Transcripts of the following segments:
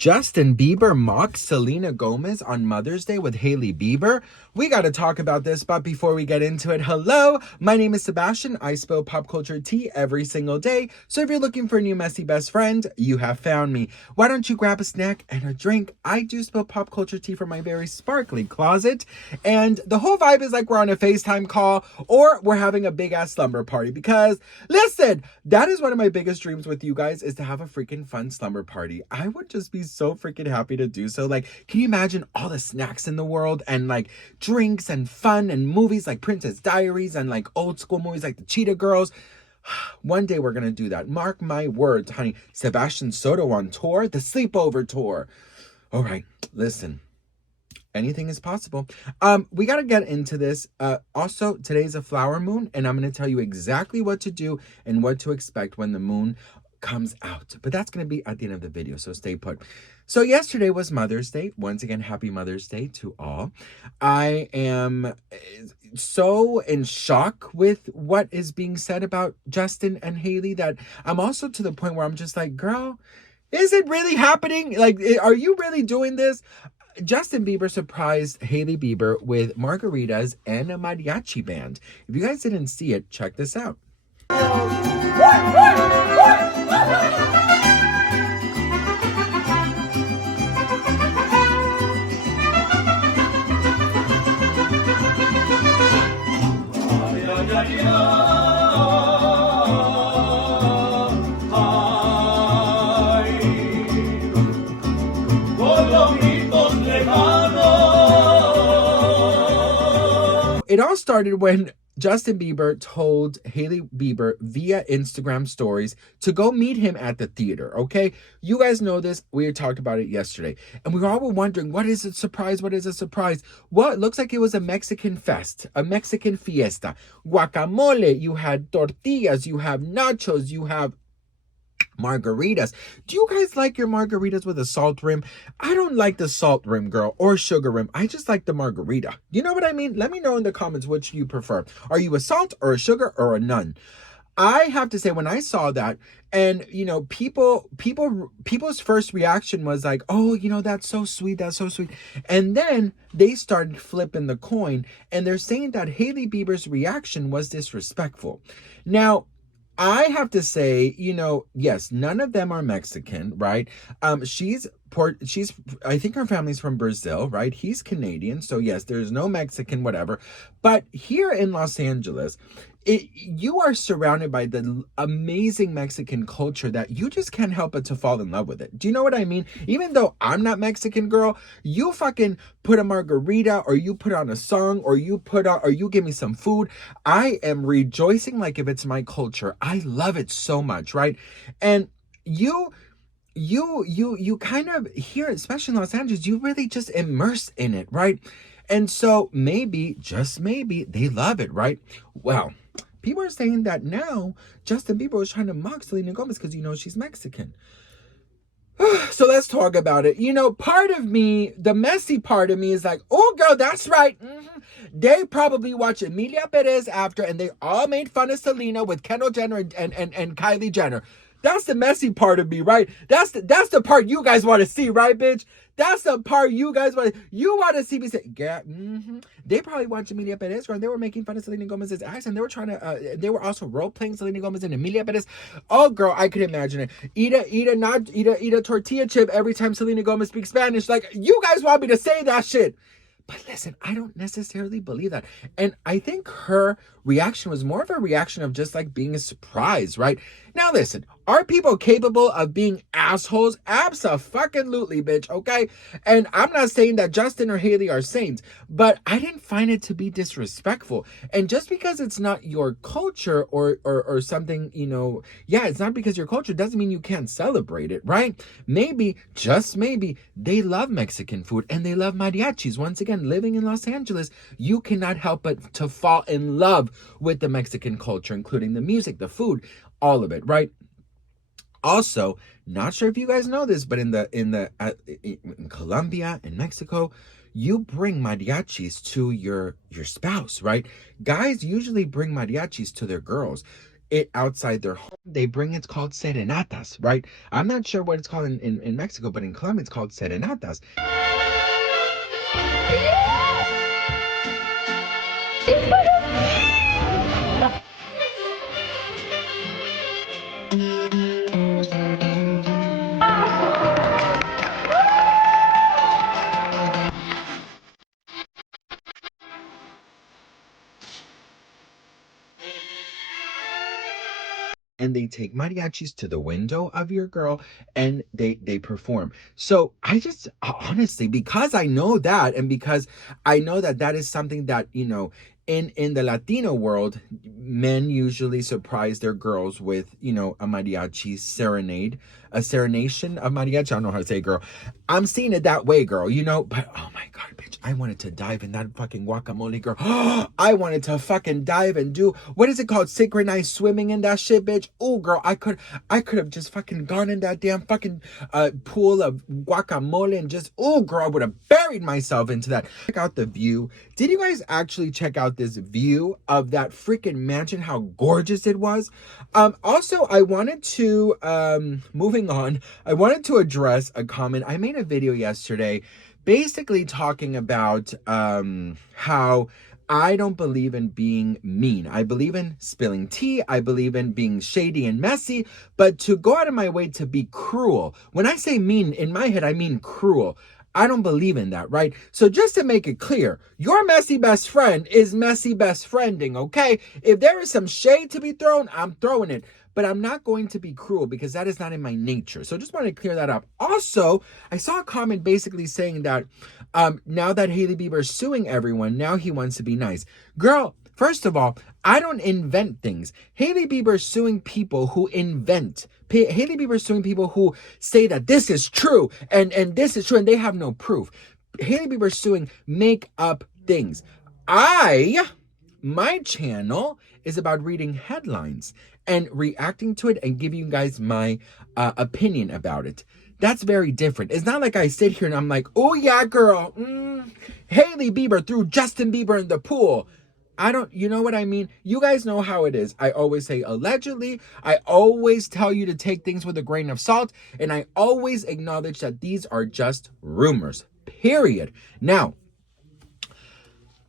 Justin Bieber mocks Selena Gomez on Mother's Day with Hailey Bieber. We got to talk about this, but before we get into it, hello, my name is Sebastian. I spill pop culture tea every single day, so if you're looking for a new messy best friend, you have found me. Why don't you grab a snack and a drink? I do spill pop culture tea from my very sparkly closet, and the whole vibe is like we're on a FaceTime call or we're having a big-ass slumber party because, listen, that is one of my biggest dreams with you guys is to have a freaking fun slumber party. I would just be so freaking happy to do so. Like, can you imagine all the snacks in the world and like drinks and fun and movies like Princess Diaries and like old school movies like the Cheetah Girls? One day we're gonna do that. Mark my words, honey. Sebastian Soto on tour, the sleepover tour. All right, listen. Anything is possible. We got to get into this. Also, today's a flower moon, and I'm going to tell you exactly what to do and what to expect when the moon comes out. But that's going to be at the end of the video, so stay put. So yesterday was Mother's Day. Once again, happy Mother's Day to all. I am so in shock with what is being said about Justin and Hailey that I'm also to the point where I'm just like, girl, is it really happening? Like, are you really doing this? Justin Bieber surprised Hailey Bieber with margaritas and a mariachi band. If you guys didn't see it, check this out. It all started when Justin Bieber told Hailey Bieber via Instagram stories to go meet him at the theater, okay? You guys know this. We talked about it yesterday. And we all were wondering, what is a surprise? What is a surprise? Well, it looks like it was a Mexican fest, a Mexican fiesta. Guacamole, you had tortillas, you have nachos, you have margaritas. Do you guys like your margaritas with a salt rim? I don't like the salt rim, girl, or sugar rim. I just like the margarita. You know what I mean? Let me know in the comments which you prefer. Are you a salt or a sugar or a none? I have to say, when I saw that, and you know, people's first reaction was like, oh, you know, that's so sweet, that's so sweet. And then they started flipping the coin, and they're saying that Hailey Bieber's reaction was disrespectful. Now, I have to say, you know, yes, none of them are Mexican, right? She's I think her family's from Brazil, right? He's Canadian, so yes, there's no Mexican, whatever. But here in Los Angeles, you are surrounded by the amazing Mexican culture that you just can't help but to fall in love with it. Do you know what I mean? Even though I'm not Mexican, girl, you fucking put a margarita or you put on a song or you give me some food. I am rejoicing like if it's my culture. I love it so much, right? And you kind of here, especially in Los Angeles, you really just immerse in it, right? And so maybe, just maybe, they love it, right? Well, people are saying that now Justin Bieber was trying to mock Selena Gomez because, you know, she's Mexican. So let's talk about it. You know, part of me, the messy part of me is like, oh, girl, that's right. They probably watched Emilia Perez after, and they all made fun of Selena with Kendall Jenner and Kylie Jenner. That's the messy part of me, right? That's the part you guys want to see, right, bitch? That's the part you guys want to see me say, yeah, They probably watched Emilia Perez, and they were making fun of Selena Gomez's accent. They were trying to, they were also role-playing Selena Gomez and Emilia Perez. Oh, girl, I could imagine it. Eat a tortilla chip every time Selena Gomez speaks Spanish. Like, you guys want me to say that shit. But listen, I don't necessarily believe that. And I think her reaction was more of a reaction of just like being a surprise, right? Now listen, are people capable of being assholes? Abso-fucking-lutely, bitch, okay? And I'm not saying that Justin or Hailey are saints, but I didn't find it to be disrespectful. And just because it's not your culture or something, you know, yeah, it's not because your culture doesn't mean you can't celebrate it, right? Maybe, just maybe, they love Mexican food and they love mariachis. Once again, living in Los Angeles, you cannot help but to fall in love with the Mexican culture, including the music, the food, all of it, right? Also, not sure if you guys know this, but in Colombia and Mexico, you bring mariachis to your spouse, right? Guys usually bring mariachis to their girls. it outside their home. They bring it's called serenatas, right? I'm not sure what it's called in Mexico, but in Colombia it's called serenatas. And they take mariachis to the window of your girl and they perform. So I just honestly, because I know that, and because I know that that is something that, you know, in the Latino world, men usually surprise their girls with, you know, a mariachi serenade, a serenation of mariachi. I don't know how to say, girl. I'm seeing it that way, girl, you know. But oh my god, bitch, I wanted to dive in that fucking guacamole, girl. I wanted to fucking dive and do, what is it called, synchronized swimming in that shit, bitch. Oh girl, I could have just fucking gone in that damn fucking pool of guacamole and just, oh girl, I would have buried myself into that. Check out the view. Did you guys actually check out this view of that freaking mansion, how gorgeous it was? Also, I wanted to moving on, I wanted to address a comment. I made a video yesterday basically talking about how I don't believe in being mean. I believe in spilling tea. I believe in being shady and messy, but to go out of my way to be cruel. When I say mean, in my head, I mean cruel. I don't believe in that, right? So just to make it clear, your messy best friend is messy best friending, okay? If there is some shade to be thrown, I'm throwing it. But I'm not going to be cruel because that is not in my nature. So just want to clear that up. Also, I saw a comment basically saying that now that Hailey Bieber is suing everyone, now he wants to be nice. Girl, first of all, I don't invent things. Hailey Bieber is suing people who invent. Hailey Bieber is suing people who say that this is true and this is true and they have no proof. Hailey Bieber is suing make up things. My channel is about reading headlines and reacting to it and giving you guys my opinion about it. That's very different. It's not like I sit here and I'm like, oh yeah, girl, Hailey Bieber threw Justin Bieber in the pool. You know what I mean? You guys know how it is. I always say allegedly. I always tell you to take things with a grain of salt. And I always acknowledge that these are just rumors, period. Now,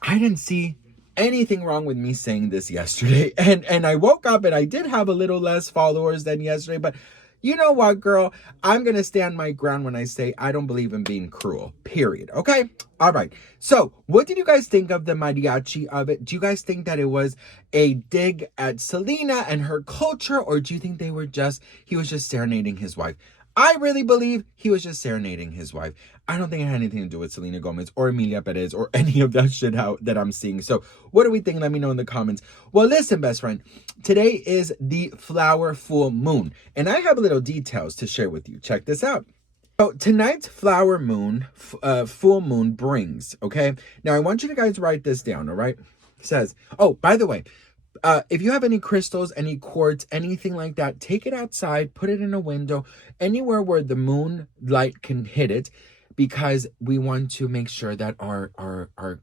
I didn't see anything wrong with me saying this yesterday. And I woke up and I did have a little less followers than yesterday, but you know what, girl? I'm going to stand my ground when I say I don't believe in being cruel, period. Okay? All right. So what did you guys think of the mariachi of it? Do you guys think that it was a dig at Selena and her culture? Or do you think he was just serenading his wife? I really believe he was just serenading his wife. I don't think it had anything to do with Selena Gomez or Emilia Perez or any of that shit that I'm seeing. So what do we think? Let me know in the comments. Well, listen, best friend. Today is the flower full moon. And I have little details to share with you. Check this out. So tonight's flower moon, full moon brings, okay? Now I want you to guys write this down, all right? It says, oh, by the way, if you have any crystals, any quartz, anything like that, take it outside, put it in a window, anywhere where the moonlight can hit it, because we want to make sure that our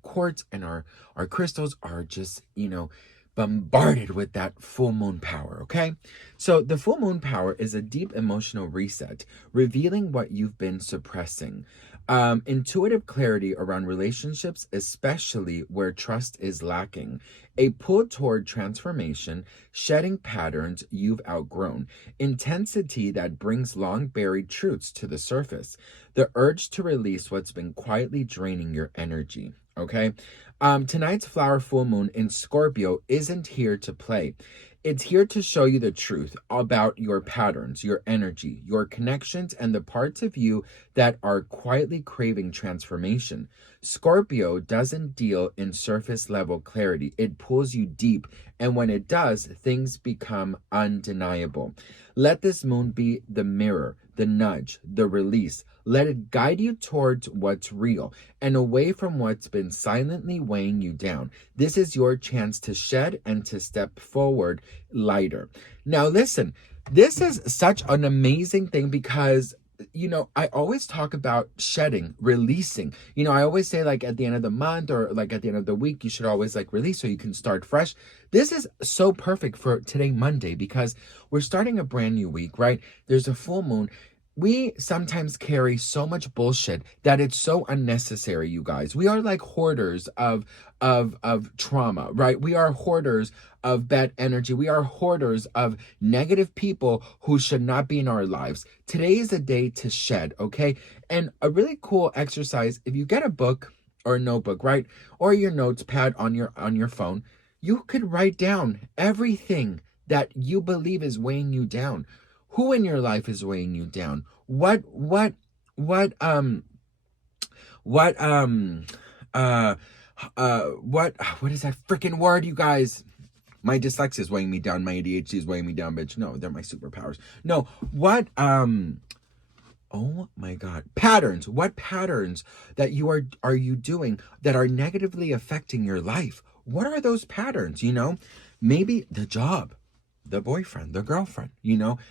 quartz and our crystals are just, you know, bombarded with that full moon power, okay? So the full moon power is a deep emotional reset, revealing what you've been suppressing. Intuitive clarity around relationships, especially where trust is lacking. A pull toward transformation, shedding patterns you've outgrown. Intensity that brings long buried truths to the surface. The urge to release what's been quietly draining your energy. Okay? Tonight's flower full moon in Scorpio isn't here to play. It's here to show you the truth about your patterns, your energy, your connections, and the parts of you that are quietly craving transformation. Scorpio doesn't deal in surface level clarity. It pulls you deep, and when it does, things become undeniable. Let this moon be the mirror, the nudge, the release. Let it guide you towards what's real and away from what's been silently weighing you down. This is your chance to shed and to step forward lighter. Now listen, this is such an amazing thing because I always talk about shedding, releasing. I always say, like, at the end of the month or like at the end of the week, you should always like release so you can start fresh. This is so perfect for today, Monday, because we're starting a brand new week, right? There's a full moon. We sometimes carry so much bullshit that it's so unnecessary, you guys. We are like hoarders of trauma, right? We are hoarders of bad energy. We are hoarders of negative people who should not be in our lives. Today is a day to shed, okay? And a really cool exercise, if you get a book or a notebook, right? Or your notes pad on your phone, you could write down everything that you believe is weighing you down. Who in your life is weighing you down? What what uh what is that freaking word, you guys? My dyslexia is weighing me down. My ADHD is weighing me down, bitch. No, they're my superpowers. No, what oh my God, patterns. What patterns that are you doing that are negatively affecting your life? What are those patterns? Maybe the job, the boyfriend, the girlfriend,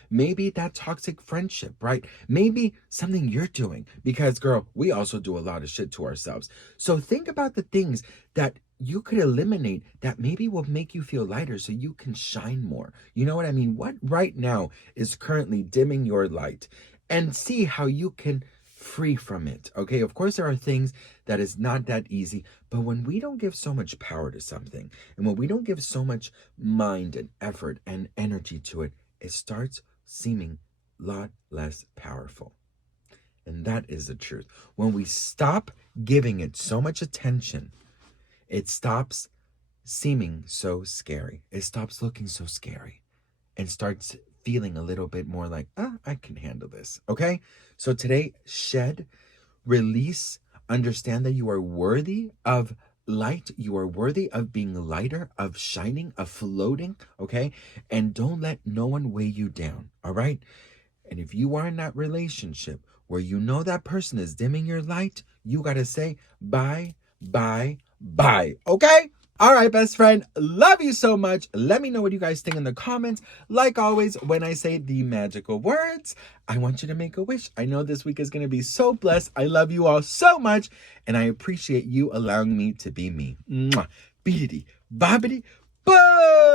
maybe that toxic friendship, right? Maybe something you're doing, because girl, we also do a lot of shit to ourselves. So think about the things that you could eliminate that maybe will make you feel lighter so you can shine more. You know what I mean? What right now is currently dimming your light, and see how you can free from it. Okay, of course there are things that is not that easy, but when we don't give so much power to something, and when we don't give so much mind and effort and energy to it, it starts seeming a lot less powerful. And that is the truth. When we stop giving it so much attention, it stops seeming so scary. It stops looking so scary and starts feeling a little bit more like, I can handle this. Okay? So today, shed, release, understand that you are worthy of light. You are worthy of being lighter, of shining, of floating. Okay? And don't let no one weigh you down. All right? And if you are in that relationship where you know that person is dimming your light, you got to say bye, bye, bye. Okay? All right, best friend. Love you so much. Let me know what you guys think in the comments. Like always, when I say the magical words, I want you to make a wish. I know this week is going to be so blessed. I love you all so much, and I appreciate you allowing me to be me. Mwah. Beedity, bobbity, boo!